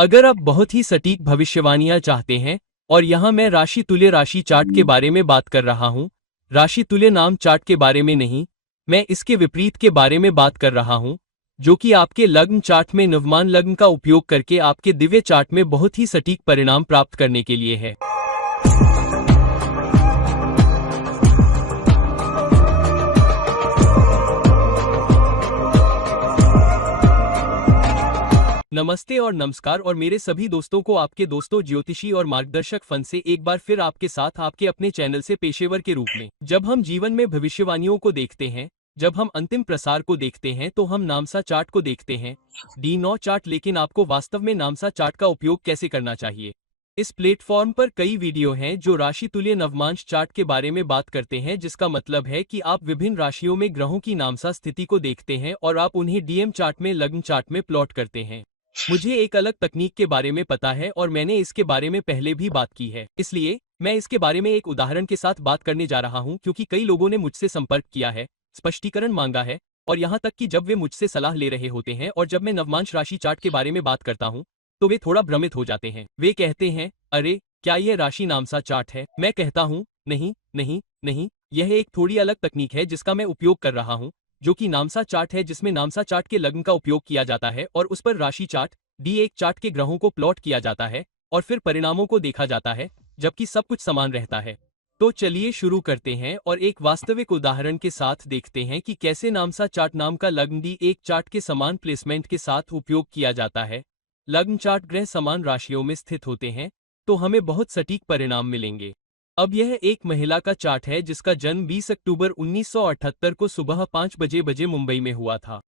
अगर आप बहुत ही सटीक भविष्यवाणियां चाहते हैं, और यहाँ मैं राशि तुल्य राशि चार्ट के बारे में बात कर रहा हूँ, राशि तुल्य नाम चार्ट के बारे में नहीं, मैं इसके विपरीत के बारे में बात कर रहा हूँ, जो कि आपके लग्न चार्ट में नवमान लग्न का उपयोग करके आपके दिव्य चार्ट में बहुत ही सटीक परिणाम प्राप्त करने के लिए है। नमस्ते और नमस्कार और मेरे सभी दोस्तों को आपके दोस्तों ज्योतिषी और मार्गदर्शक फन से एक बार फिर आपके साथ आपके अपने चैनल से पेशेवर के रूप में। जब हम जीवन में भविष्यवाणियों को देखते हैं, जब हम अंतिम प्रसार को देखते हैं तो हम नामसा चार्ट को देखते हैं, D9 चार्ट। लेकिन आपको वास्तव में नामसा चार्ट का उपयोग कैसे करना चाहिए? इस प्लेटफॉर्म पर कई वीडियो हैं जो राशि तुल्य नवमांश चार्ट के बारे में बात करते हैं, जिसका मतलब है कि आप विभिन्न राशियों में ग्रहों की नामसा स्थिति को देखते हैं और आप उन्हें डीएम चार्ट में लग्न चार्ट में प्लॉट करते हैं। मुझे एक अलग तकनीक के बारे में पता है और मैंने इसके बारे में पहले भी बात की है, इसलिए मैं इसके बारे में एक उदाहरण के साथ बात करने जा रहा हूं, क्योंकि कई लोगों ने मुझसे संपर्क किया है, स्पष्टीकरण मांगा है, और यहां तक कि जब वे मुझसे सलाह ले रहे होते हैं और जब मैं नवमांश राशि चार्ट के बारे में बात करता हूं, तो वे थोड़ा भ्रमित हो जाते हैं। वे कहते हैं, अरे क्या यह राशि नामसा चार्ट है? मैं कहता हूँ, नहीं नहीं नहीं, यह एक थोड़ी अलग तकनीक है जिसका मैं उपयोग कर रहा हूँ, जो कि नामसा चार्ट है, जिसमें नामसा चार्ट के लग्न का उपयोग किया जाता है और उस पर राशि चार्ट D1 चार्ट के ग्रहों को प्लॉट किया जाता है और फिर परिणामों को देखा जाता है, जबकि सब कुछ समान रहता है। तो चलिए शुरू करते हैं और एक वास्तविक उदाहरण के साथ देखते हैं कि कैसे नामसा चार्ट नाम का लग्न D1 चार्ट के समान प्लेसमेंट के साथ उपयोग किया जाता है। लग्न चार्ट ग्रह समान राशियों में स्थित होते हैं तो हमें बहुत सटीक परिणाम मिलेंगे। अब यह एक महिला का चार्ट है जिसका जन्म 20 अक्टूबर 1978 को सुबह 5 बजे मुंबई में हुआ था।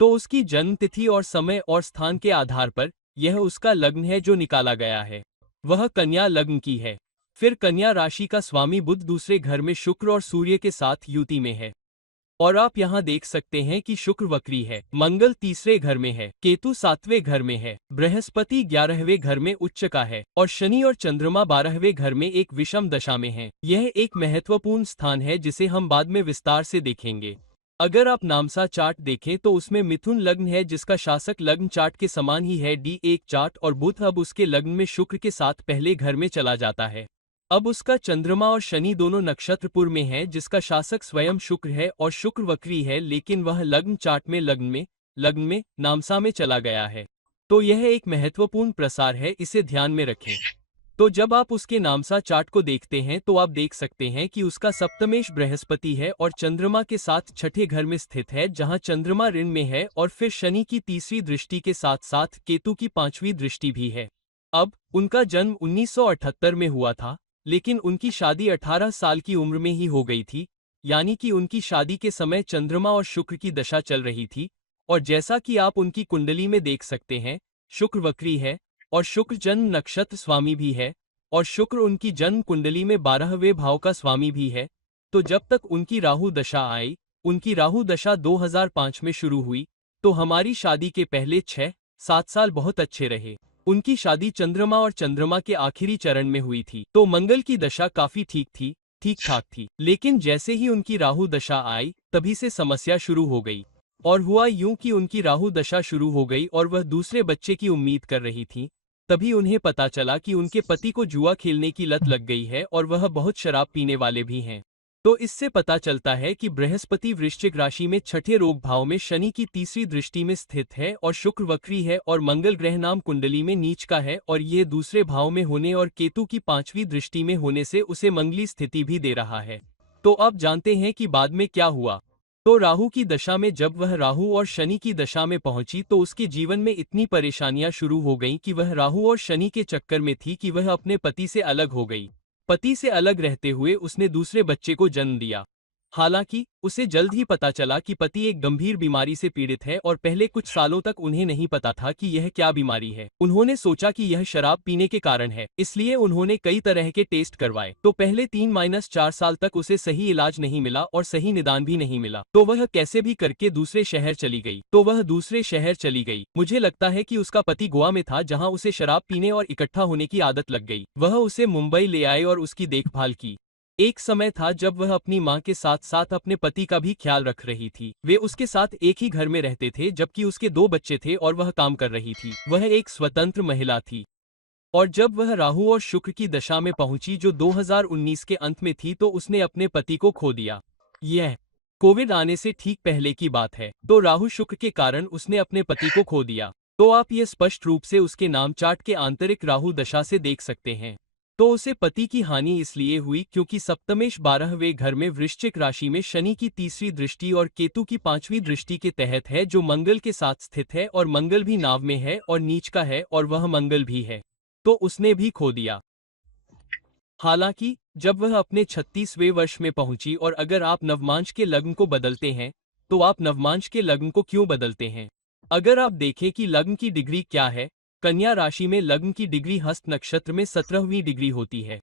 तो उसकी जन्म तिथि और समय और स्थान के आधार पर यह उसका लग्न है जो निकाला गया है। वह कन्या लग्न की है। फिर कन्या राशि का स्वामी बुध दूसरे घर में शुक्र और सूर्य के साथ युति में है। और आप यहाँ देख सकते हैं कि शुक्र वक्री है, मंगल तीसरे घर में है, केतु सातवें घर में है, बृहस्पति 11वें घर में उच्च का है और शनि और चंद्रमा 12वें घर में एक विषम दशा में है। यह एक महत्वपूर्ण स्थान है जिसे हम बाद में विस्तार से देखेंगे। अगर आप नामसा चार्ट देखें तो उसमें मिथुन लग्न है जिसका शासक लग्न चार्ट के समान ही है D1 चार्ट, और बुध अब उसके लग्न में शुक्र के साथ पहले घर में चला जाता है। अब उसका चंद्रमा और शनि दोनों नक्षत्रपुर में हैं, जिसका शासक स्वयं शुक्र है और शुक्र वक्री है, लेकिन वह लग्न चार्ट में लग्न में नामसा में चला गया है। तो यह एक महत्वपूर्ण प्रसार है, इसे ध्यान में रखें। तो जब आप उसके नामसा चार्ट को देखते हैं तो आप देख सकते हैं कि उसका सप्तमेश बृहस्पति है और चंद्रमा के साथ छठे घर में स्थित है, जहां चंद्रमा ऋण में है, और फिर शनि की तीसरी दृष्टि के साथ साथ केतु की 5वीं दृष्टि भी है। अब उनका जन्म 1978 में हुआ था, लेकिन उनकी शादी 18 साल की उम्र में ही हो गई थी, यानी कि उनकी शादी के समय चंद्रमा और शुक्र की दशा चल रही थी। और जैसा कि आप उनकी कुंडली में देख सकते हैं, शुक्र वक्री है और शुक्र जन्म नक्षत्र स्वामी भी है, और शुक्र उनकी जन्म कुंडली में 12वें भाव का स्वामी भी है। तो जब तक उनकी राहु दशा आई, उनकी राहु दशा 2005 में शुरू हुई, तो हमारी शादी के पहले 6-7 साल बहुत अच्छे रहे। उनकी शादी चंद्रमा और चंद्रमा के आखिरी चरण में हुई थी, तो मंगल की दशा काफी ठीक ठाक थी। लेकिन जैसे ही उनकी राहु दशा आई, तभी से समस्या शुरू हो गई। और हुआ यूं कि उनकी राहु दशा शुरू हो गई और वह दूसरे बच्चे की उम्मीद कर रही थी। तभी उन्हें पता चला कि उनके पति को जुआ खेलने की लत लग गई है और वह बहुत शराब पीने वाले भी हैं। तो इससे पता चलता है कि बृहस्पति वृश्चिक राशि में छठे रोग भाव में शनि की तीसरी दृष्टि में स्थित है और शुक्र वक्री है और मंगल ग्रह नाम कुंडली में नीच का है, और ये दूसरे भाव में होने और केतु की 5वीं दृष्टि में होने से उसे मंगली स्थिति भी दे रहा है। तो अब जानते हैं कि बाद में क्या हुआ। तो राहु की दशा में जब वह राहु और शनि की दशा में पहुंची तो उसके जीवन में इतनी परेशानियां शुरू हो गईं कि वह राहु और शनि के चक्कर में थी कि वह अपने पति से अलग हो गई। पति से अलग रहते हुए उसने दूसरे बच्चे को जन्म दिया। हालांकि उसे जल्द ही पता चला कि पति एक गंभीर बीमारी से पीड़ित है और पहले कुछ सालों तक उन्हें नहीं पता था कि यह क्या बीमारी है। उन्होंने सोचा कि यह शराब पीने के कारण है, इसलिए उन्होंने कई तरह के टेस्ट करवाए। तो पहले 3-4 साल तक उसे सही इलाज नहीं मिला और सही निदान भी नहीं मिला। तो वह कैसे भी करके दूसरे शहर चली गई। मुझे लगता है कि उसका पति गोवा में था, जहाँ उसे शराब पीने और इकट्ठा होने की आदत लग गई। वह उसे मुंबई ले आए और उसकी देखभाल की। एक समय था जब वह अपनी मां के साथ साथ अपने पति का भी ख्याल रख रही थी। वे उसके साथ एक ही घर में रहते थे जबकि उसके 2 बच्चे थे और वह काम कर रही थी। वह एक स्वतंत्र महिला थी। और जब वह राहु और शुक्र की दशा में पहुंची जो 2019 के अंत में थी तो उसने अपने पति को खो दिया। यह कोविड आने से ठीक पहले की बात है। तो राहु शुक्र के कारण उसने अपने पति को खो दिया। तो आप ये स्पष्ट रूप से उसके नाम चार्ट के आंतरिक राहु दशा से देख सकते हैं। तो उसे पति की हानि इसलिए हुई क्योंकि सप्तमेश 12वें घर में वृश्चिक राशि में शनि की तीसरी दृष्टि और केतु की 5वीं दृष्टि के तहत है जो मंगल के साथ स्थित है और मंगल भी नाव में है और नीच का है और वह मंगल भी है। तो उसने भी खो दिया। हालांकि जब वह अपने 36वें वर्ष में पहुंची और अगर आप नवमांश के लग्न को बदलते हैं तो आप नवमांश के लग्न को क्यों बदलते हैं? अगर आप देखें कि लग्न की डिग्री क्या है, कन्या राशि में लग्न की डिग्री हस्त नक्षत्र में 17वीं डिग्री होती है।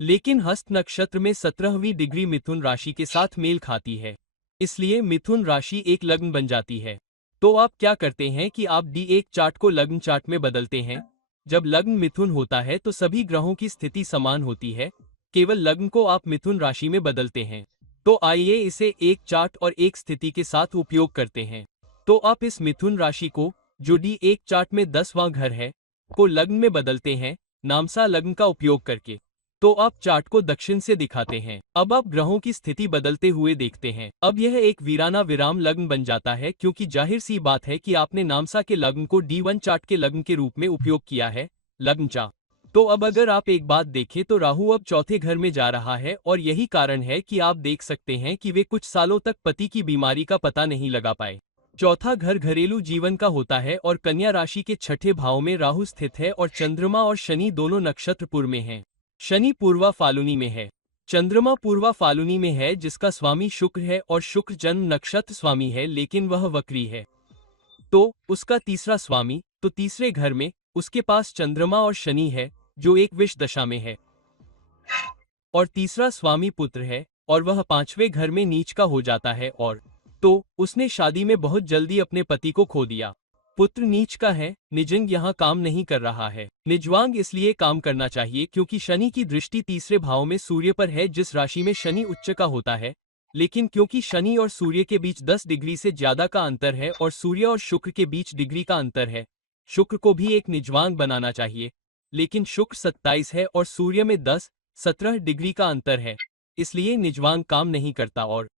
लेकिन हस्त नक्षत्र में 17वीं डिग्री मिथुन राशि के साथ मेल खाती है। इसलिए मिथुन राशि एक लग्न बन जाती है। तो आप क्या करते हैं कि आप D1 चार्ट को लग्न चार्ट में बदलते हैं। जब लग्न मिथुन होता है तो सभी ग्रहों की स्थिति समान होती है, केवल लग्न को आप मिथुन राशि में बदलते हैं। तो आइए इसे एक चार्ट और एक स्थिति के साथ उपयोग करते हैं। तो आप इस मिथुन राशि को, जो D1 चार्ट में 10वां घर है, को लग्न में बदलते हैं, नामसा लग्न का उपयोग करके। तो आप चार्ट को दक्षिण से दिखाते हैं। अब आप ग्रहों की स्थिति बदलते हुए देखते हैं। अब यह एक वीराना विराम लग्न बन जाता है क्योंकि जाहिर सी बात है कि आपने नामसा के लग्न को D1 चार्ट के लग्न के रूप में उपयोग किया है, लग्न चा। तो अब अगर आप एक बात देखें तो राहु अब चौथे घर में जा रहा है और यही कारण है कि आप देख सकते हैं कि वे कुछ सालों तक पति की बीमारी का पता नहीं लगा पाए। चौथा घर घरेलू जीवन का होता है और कन्या राशि के छठे भाव में राहु स्थित है और चंद्रमा और शनि दोनों नक्षत्रपुर में हैं। शनि पूर्वा फाल्गुनी में है, चंद्रमा पूर्वा फाल्गुनी में है जिसका स्वामी शुक्र है और शुक्र जन्म नक्षत्र स्वामी है लेकिन वह वक्री है। तो उसका तीसरा स्वामी, तो तीसरे घर में उसके पास चंद्रमा और शनि है जो एक विष दशा में है और तीसरा स्वामी पुत्र है और वह 5वें घर में नीच का हो जाता है और तो उसने शादी में बहुत जल्दी अपने पति को खो दिया। पुत्र नीच का है, निजंग यहाँ काम नहीं कर रहा है। निजवांग इसलिए काम करना चाहिए क्योंकि शनि की दृष्टि तीसरे भाव में सूर्य पर है जिस राशि में शनि उच्च का होता है। लेकिन क्योंकि शनि और सूर्य के बीच 10 डिग्री से ज्यादा का अंतर है और सूर्य और शुक्र के बीच डिग्री का अंतर है, शुक्र को भी एक निजवांग बनाना चाहिए। लेकिन शुक्र 27 है और सूर्य में 10-17 डिग्री का अंतर है, इसलिए निजवांग काम नहीं करता और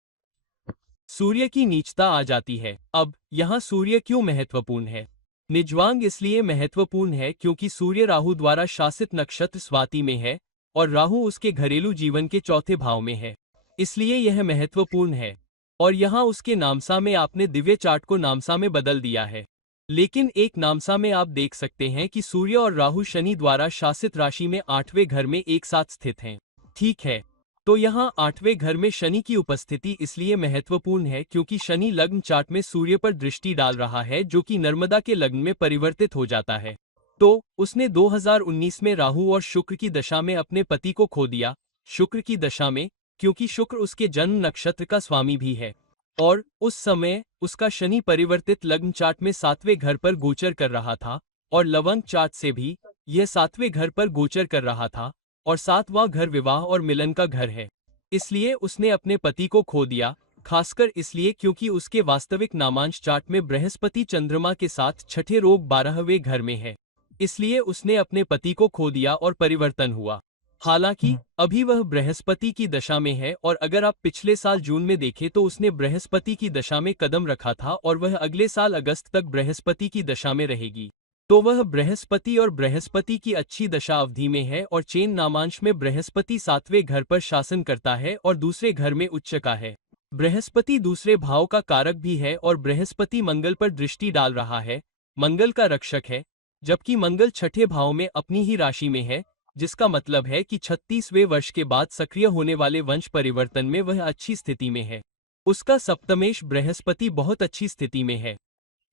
सूर्य की नीचता आ जाती है। अब यहाँ सूर्य क्यों महत्वपूर्ण है? निजवांग इसलिए महत्वपूर्ण है क्योंकि सूर्य राहु द्वारा शासित नक्षत्र स्वाति में है और राहु उसके घरेलू जीवन के चौथे भाव में है, इसलिए यह महत्वपूर्ण है। और यहाँ उसके नामसा में आपने दिव्य चार्ट को नामसा में बदल दिया है। लेकिन एक नामसा में आप देख सकते हैं कि सूर्य और राहु शनि द्वारा शासित राशि में 8वें घर में एक साथ स्थित हैं। ठीक है, तो यहाँ 8वें घर में शनि की उपस्थिति इसलिए महत्वपूर्ण है क्योंकि शनि लग्न चार्ट में सूर्य पर दृष्टि डाल रहा है जो कि नर्मदा के लग्न में परिवर्तित हो जाता है। तो उसने 2019 में राहु और शुक्र की दशा में अपने पति को खो दिया, शुक्र की दशा में, क्योंकि शुक्र उसके जन्म नक्षत्र का स्वामी भी है। और उस समय उसका शनि परिवर्तित लग्न चार्ट में 7वें घर पर गोचर कर रहा था और लवंग चार्ट से भी यह 7वें घर पर गोचर कर रहा था और 7वां घर विवाह और मिलन का घर है। इसलिए उसने अपने पति को खो दिया, खासकर इसलिए क्योंकि उसके वास्तविक नामांश चार्ट में बृहस्पति चंद्रमा के साथ छठे रोग 12वें घर में है। इसलिए उसने अपने पति को खो दिया और परिवर्तन हुआ। हालांकि अभी वह बृहस्पति की दशा में है और अगर आप पिछले साल जून में देखें तो उसने बृहस्पति की दशा में कदम रखा था और वह अगले साल अगस्त तक बृहस्पति की दशा में रहेगी। तो वह बृहस्पति और बृहस्पति की अच्छी दशा अवधि में है और चेन नामांश में बृहस्पति 7वें घर पर शासन करता है और दूसरे घर में उच्च का है। बृहस्पति दूसरे भाव का कारक भी है और बृहस्पति मंगल पर दृष्टि डाल रहा है, मंगल का रक्षक है, जबकि मंगल छठे भाव में अपनी ही राशि में है, जिसका मतलब है कि 36वें वर्ष के बाद सक्रिय होने वाले वंश परिवर्तन में वह अच्छी स्थिति में है। उसका सप्तमेश बृहस्पति बहुत अच्छी स्थिति में है।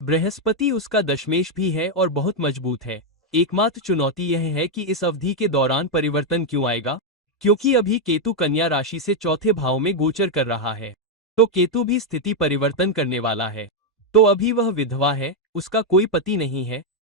बृहस्पति उसका दशमेश भी है और बहुत मजबूत है। एकमात्र चुनौती यह है कि इस अवधि के दौरान परिवर्तन क्यों आएगा, क्योंकि अभी केतु कन्या राशि से चौथे भाव में गोचर कर रहा है। तो केतु भी स्थिति परिवर्तन करने वाला है। तो अभी वह विधवा है, उसका कोई पति नहीं है,